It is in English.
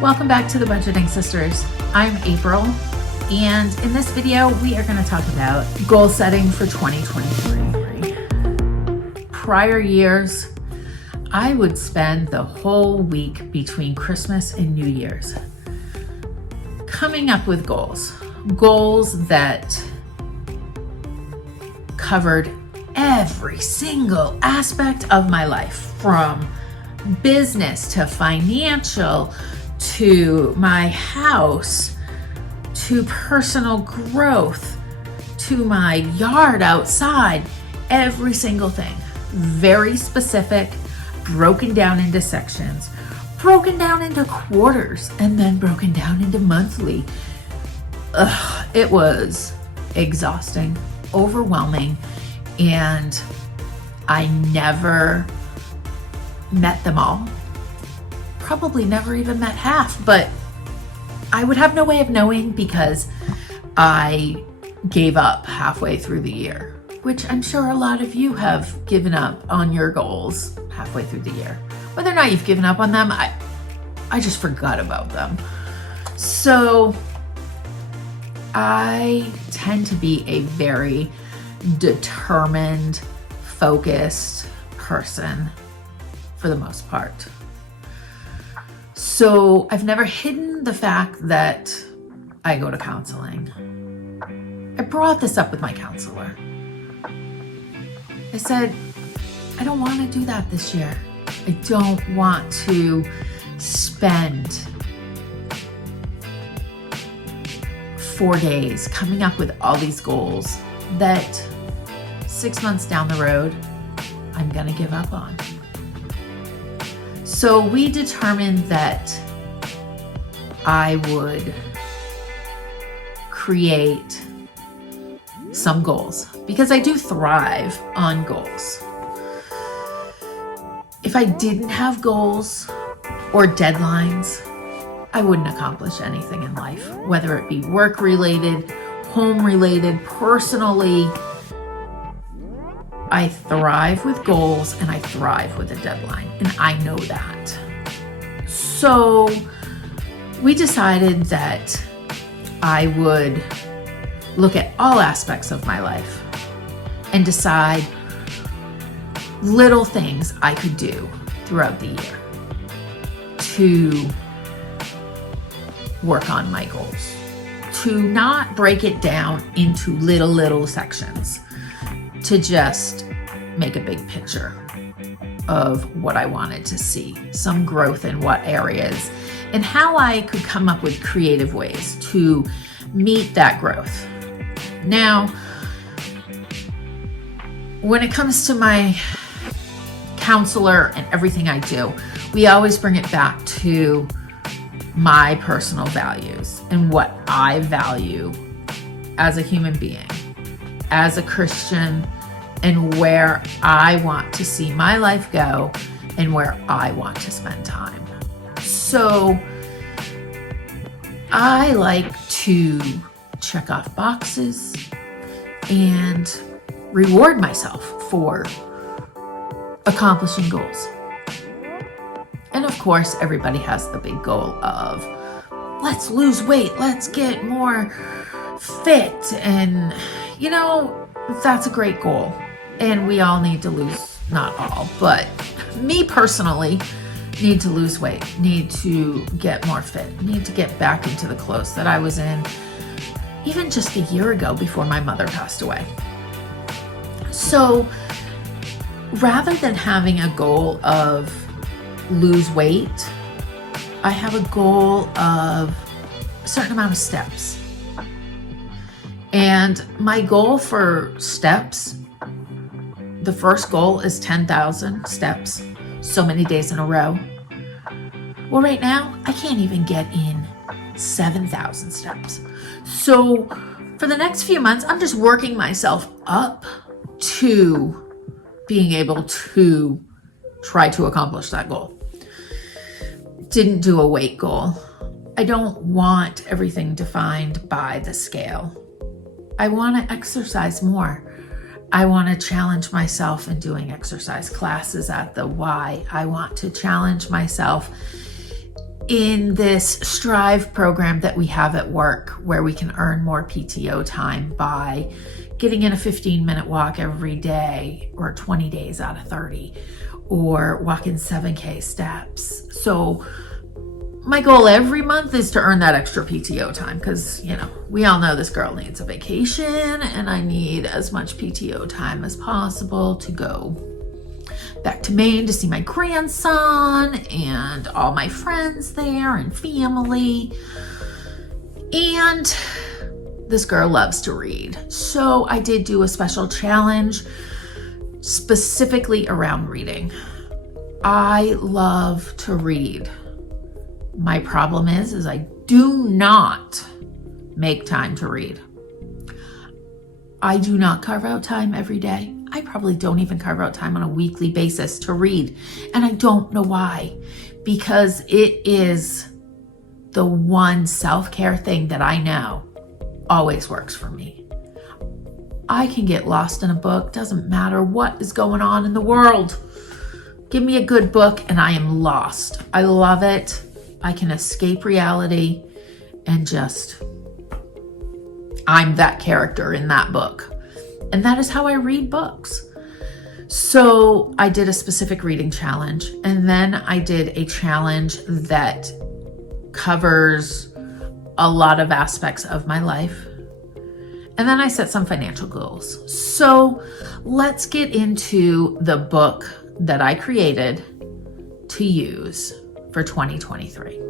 Welcome back to the Budgeting Sisters. I'm April, and in this video, we are going to talk about goal setting for 2023. Prior years, I would spend the whole week between Christmas and New Year's coming up with goals that covered every single aspect of my life, from business to financial to my house to personal growth to my yard outside. Every single thing, very specific, broken down into sections, broken down into quarters, and then broken down into monthly. It was exhausting, overwhelming, and I never met them all. Probably never even met half, but I would have no way of knowing because I gave up halfway through the year, which I'm sure a lot of you have given up on your goals halfway through the year. Whether or not you've given up on them, I just forgot about them. So I tend to be a very determined, focused person for the most part. So I've never hidden the fact that I go to counseling. I brought this up with my counselor. I said, I don't want to do that this year. I don't want to spend 4 days coming up with all these goals that 6 months down the road, I'm going to give up on. So we determined that I would create some goals because I do thrive on goals. If I didn't have goals or deadlines, I wouldn't accomplish anything in life, whether it be work related, home related, personally. I thrive with goals and I thrive with a deadline, and I know that. So we decided that I would look at all aspects of my life and decide little things I could do throughout the year to work on my goals, to not break it down into little sections, to just make a big picture of what I wanted to see, some growth in what areas, and how I could come up with creative ways to meet that growth. Now, when it comes to my counselor and everything I do, we always bring it back to my personal values and what I value as a human being, as a Christian, and where I want to see my life go and where I want to spend time. So I like to check off boxes and reward myself for accomplishing goals. And of course, everybody has the big goal of, let's lose weight, let's get more fit. And, that's a great goal. And we all need to lose, not all, but me personally, need to lose weight, need to get more fit, need to get back into the clothes that I was in even just a year ago before my mother passed away. So rather than having a goal of lose weight, I have a goal of a certain amount of steps. And my goal for steps, the first goal is 10,000 steps, so many days in a row. Well, right now, I can't even get in 7,000 steps. So for the next few months, I'm just working myself up to being able to try to accomplish that goal. Didn't do a weight goal. I don't want everything defined by the scale. I want to exercise more. I want to challenge myself in doing exercise classes at the Y. I want to challenge myself in this Strive program that we have at work, where we can earn more PTO time by getting in a 15-minute walk every day, or 20 days out of 30, or walking 7K steps. So my goal every month is to earn that extra PTO time, because, we all know this girl needs a vacation, and I need as much PTO time as possible to go back to Maine to see my grandson and all my friends there and family. And this girl loves to read. So I did do a special challenge specifically around reading. I love to read. My problem is I do not make time to read. I do not carve out time every day. I probably don't even carve out time on a weekly basis to read. And I don't know why, because it is the one self-care thing that I know always works for me. I can get lost in a book, doesn't matter what is going on in the world. Give me a good book and I am lost. I love it. I can escape reality and I'm that character in that book. And that is how I read books. So I did a specific reading challenge, and then I did a challenge that covers a lot of aspects of my life. And then I set some financial goals. So let's get into the book that I created to use for 2023.